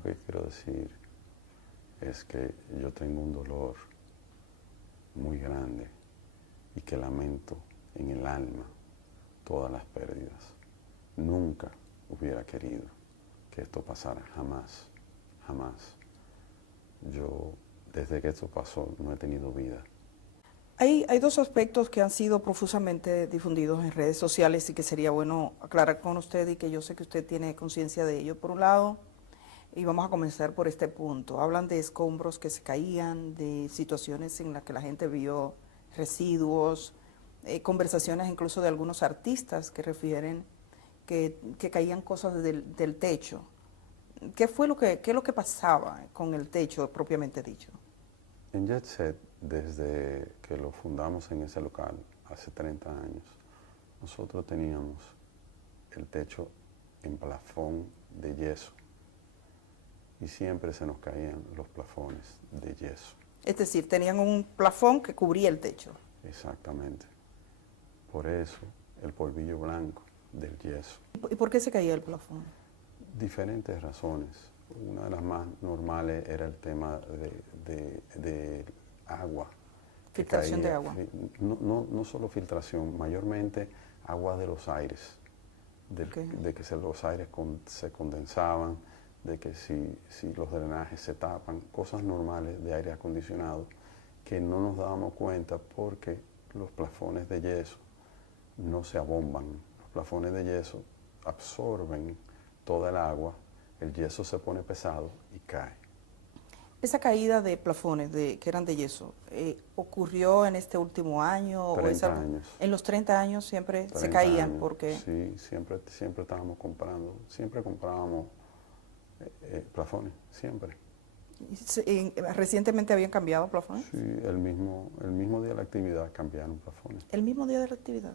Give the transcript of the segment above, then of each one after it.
primero que quiero decir es que yo tengo un dolor muy grande y que lamento en el alma todas las pérdidas. Nunca hubiera querido que esto pasara, jamás, jamás. Yo, desde que esto pasó, no he tenido vida. Hay dos aspectos que han sido profusamente difundidos en redes sociales y que sería bueno aclarar con usted y que yo sé que usted tiene conciencia de ello. Por un lado, y vamos a comenzar por este punto, hablan de escombros que se caían, de situaciones en las que la gente vio residuos, conversaciones incluso de algunos artistas que refieren que caían cosas del techo. ¿Qué es lo que pasaba con el techo propiamente dicho? En Jet Set, desde que lo fundamos en ese local, hace 30 años, nosotros teníamos el techo en plafón de yeso y siempre se nos caían los plafones de yeso. Es decir, tenían un plafón que cubría el techo. Exactamente. Por eso el polvillo blanco del yeso. ¿Y por qué se caía el plafón? Diferentes razones. Una de las más normales era el tema de agua. Filtración de agua. No solo filtración, mayormente agua de los aires. De que los aires se condensaban, de que si los drenajes se tapan, cosas normales de aire acondicionado que no nos dábamos cuenta porque los plafones de yeso no se abomban. Los plafones de yeso absorben toda el agua, el yeso se pone pesado y cae. Esa caída de plafones que eran de yeso, ¿ocurrió en este último año? 30 años. En los 30 años siempre se caían años, porque... Sí, siempre estábamos comprando, siempre comprábamos plafones, siempre. ¿Recientemente habían cambiado plafones? Sí, el mismo día de la actividad cambiaron plafones. ¿El mismo día de la actividad?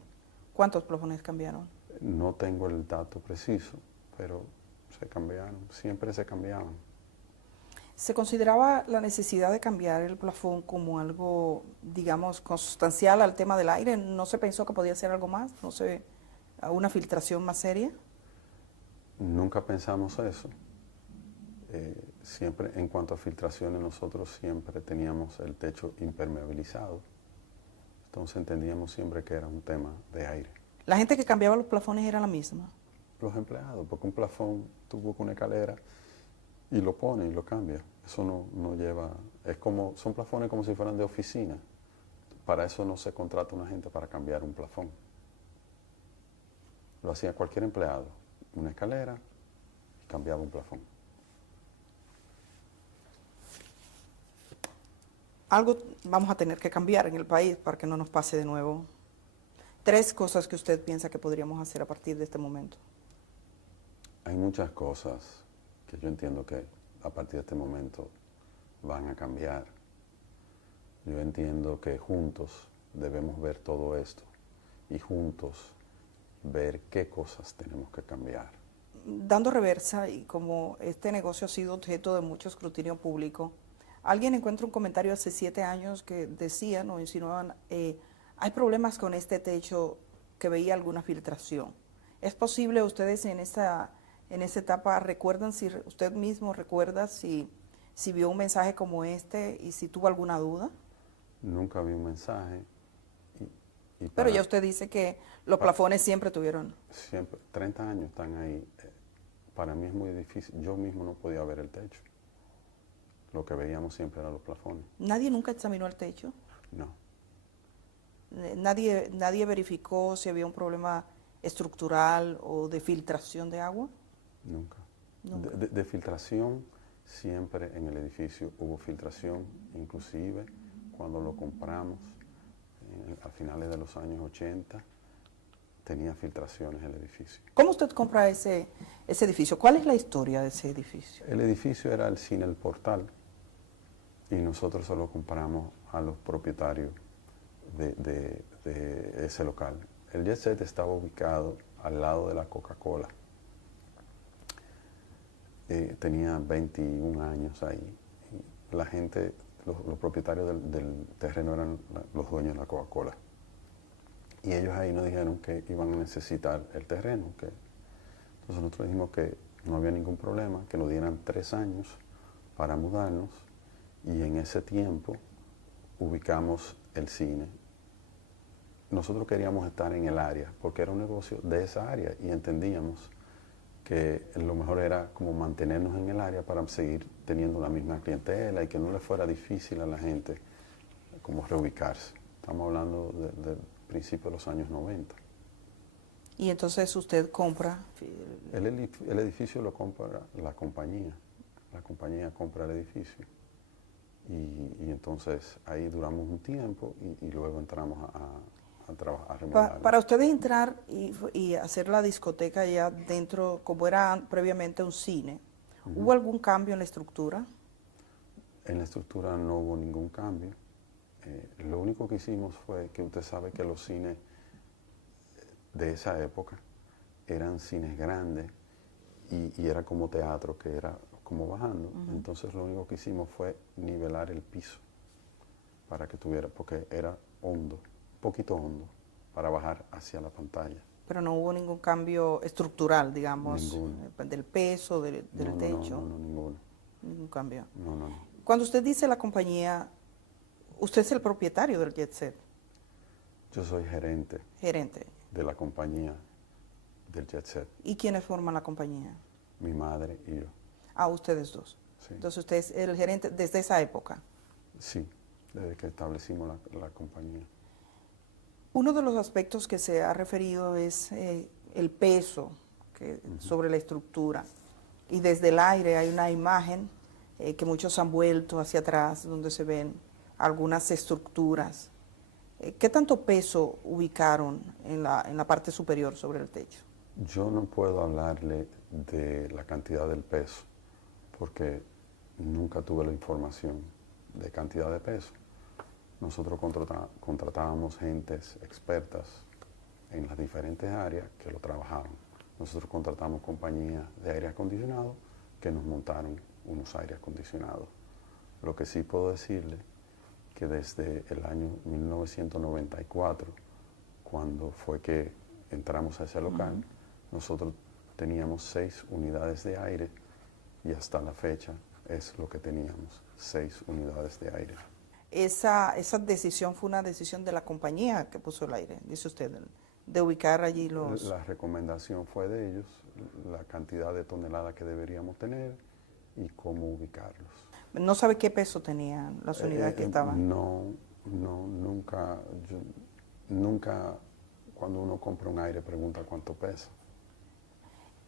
¿Cuántos plafones cambiaron? No tengo el dato preciso, pero se cambiaron, siempre se cambiaban. ¿Se consideraba la necesidad de cambiar el plafón como algo, digamos, consustancial al tema del aire? ¿No se pensó que podía ser algo más? ¿No se, una filtración más seria? Nunca pensamos eso. Siempre, en cuanto a filtraciones, nosotros siempre teníamos el techo impermeabilizado. Entonces entendíamos siempre que era un tema de aire. ¿La gente que cambiaba los plafones era la misma? Los empleados, porque un plafón tuvo con una escalera y lo pone y lo cambia. Eso no lleva, son plafones como si fueran de oficina. Para eso no se contrata una gente para cambiar un plafón. Lo hacía cualquier empleado, una escalera y cambiaba un plafón. Algo vamos a tener que cambiar en el país para que no nos pase de nuevo. 3 cosas que usted piensa que podríamos hacer a partir de este momento. Hay muchas cosas que yo entiendo que a partir de este momento van a cambiar. Yo entiendo que juntos debemos ver todo esto y juntos ver qué cosas tenemos que cambiar. Dando reversa, y como este negocio ha sido objeto de mucho escrutinio público, alguien encuentra un comentario hace 7 años que decían o insinuaban, hay problemas con este techo, que veía alguna filtración. ¿Es posible ustedes en esa etapa recuerdan, si usted mismo recuerda si vio un mensaje como este y si tuvo alguna duda? Nunca vi un mensaje. Pero ya usted dice que los plafones siempre tuvieron. Siempre, 30 años están ahí. Para mí es muy difícil. Yo mismo no podía ver el techo. Lo que veíamos siempre eran los plafones. ¿Nadie nunca examinó el techo? No. ¿Nadie verificó si había un problema estructural o de filtración de agua? Nunca. Nunca. De filtración, siempre en el edificio hubo filtración, inclusive cuando lo compramos a finales de los años 80, tenía filtraciones el edificio. ¿Cómo usted compra ese edificio? ¿Cuál es la historia de ese edificio? El edificio era el cine El Portal y nosotros solo compramos a los propietarios de ese local. El Jet Set estaba ubicado al lado de la Coca-Cola. Tenía 21 años ahí. Y la gente, los propietarios del terreno eran los dueños de la Coca-Cola. Y ellos ahí nos dijeron que iban a necesitar el terreno. Entonces nosotros dijimos que no había ningún problema, que nos dieran 3 años para mudarnos y en ese tiempo ubicamos el cine. Nosotros queríamos estar en el área porque era un negocio de esa área y entendíamos que lo mejor era como mantenernos en el área para seguir teniendo la misma clientela y que no le fuera difícil a la gente como reubicarse. Estamos hablando del principio de los años 90. Y entonces usted compra... El edificio lo compra la compañía compra el edificio y entonces ahí duramos un tiempo y luego entramos a trabajar, a remodelar. Para ustedes entrar y hacer la discoteca ya dentro, como era previamente un cine, ¿hubo algún cambio en la estructura? En la estructura no hubo ningún cambio. Lo único que hicimos fue que usted sabe que los cines de esa época eran cines grandes y era como teatro, que era como bajando. Entonces lo único que hicimos fue nivelar el piso para que tuviera, porque era hondo, un poquito hondo, para bajar hacia la pantalla. Pero no hubo ningún cambio estructural, digamos, Ninguno. Del peso, del techo. No, ninguno. Ningún cambio. No. Cuando usted dice la compañía, usted es el propietario del Jet Set. Yo soy gerente. Gerente. De la compañía del Jet Set. ¿Y quiénes forman la compañía? Mi madre y yo. Ah, ustedes dos. Sí. Entonces usted es el gerente desde esa época. Sí, desde que establecimos la compañía. Uno de los aspectos que se ha referido es el peso sobre la estructura. Y desde el aire hay una imagen que muchos han vuelto hacia atrás, donde se ven algunas estructuras. ¿Qué tanto peso ubicaron en la parte superior sobre el techo? Yo no puedo hablarle de la cantidad del peso, porque nunca tuve la información de cantidad de peso. Nosotros contratábamos gentes expertas en las diferentes áreas que lo trabajaban. Nosotros contratamos compañías de aire acondicionado que nos montaron unos aires acondicionados. Lo que sí puedo decirle que desde el año 1994, cuando fue que entramos a ese local, nosotros teníamos 6 unidades de aire y hasta la fecha es lo que teníamos, 6 unidades de aire. Esa decisión fue una decisión de la compañía que puso el aire, dice usted, de ubicar allí los... La recomendación fue de ellos, la cantidad de toneladas que deberíamos tener y cómo ubicarlos. ¿No sabe qué peso tenían las unidades que estaban? Nunca cuando uno compra un aire pregunta cuánto pesa.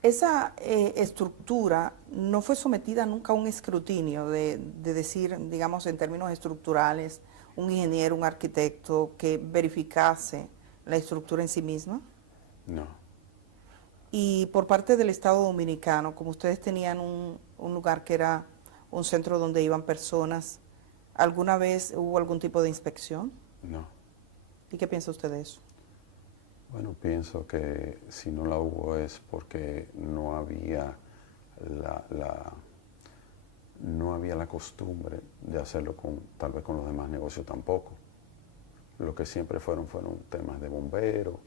Esa estructura no fue sometida nunca a un escrutinio de decir, digamos en términos estructurales, un ingeniero, un arquitecto que verificase la estructura en sí misma. No. Y por parte del Estado Dominicano, como ustedes tenían un lugar que era un centro donde iban personas, ¿alguna vez hubo algún tipo de inspección? No. ¿Y qué piensa usted de eso? Bueno, pienso que si no la hubo es porque no había la costumbre de hacerlo tal vez con los demás negocios tampoco. Lo que siempre fueron temas de bomberos,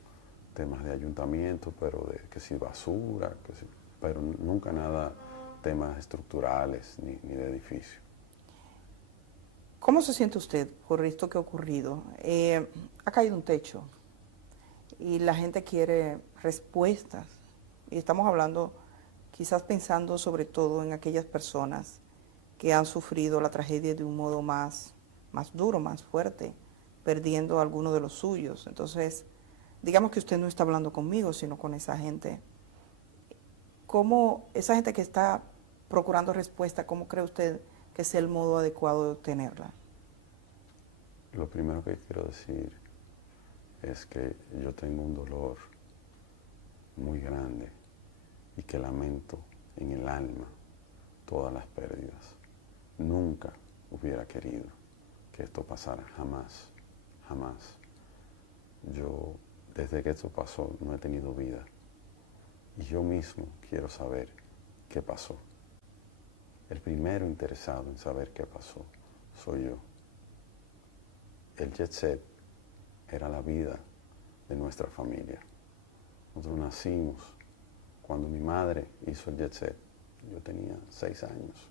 temas de ayuntamiento, pero de que si basura, pero nunca nada temas estructurales ni de edificio. ¿Cómo se siente usted por esto que ha ocurrido? Ha caído un techo y la gente quiere respuestas. Y estamos hablando, quizás pensando sobre todo en aquellas personas que han sufrido la tragedia de un modo más duro, más fuerte, perdiendo a alguno de los suyos. Entonces, digamos que usted no está hablando conmigo, sino con esa gente. ¿Cómo esa gente que está procurando respuesta, cómo cree usted que es el modo adecuado de obtenerla? Lo primero que quiero decir es que yo tengo un dolor muy grande y que lamento en el alma todas las pérdidas. Nunca hubiera querido que esto pasara, jamás, jamás. Yo, desde que esto pasó, no he tenido vida y yo mismo quiero saber qué pasó. El primero interesado en saber qué pasó soy yo. El Jet Set era la vida de nuestra familia. Nosotros nacimos cuando mi madre hizo el jet set. Yo tenía 6 años.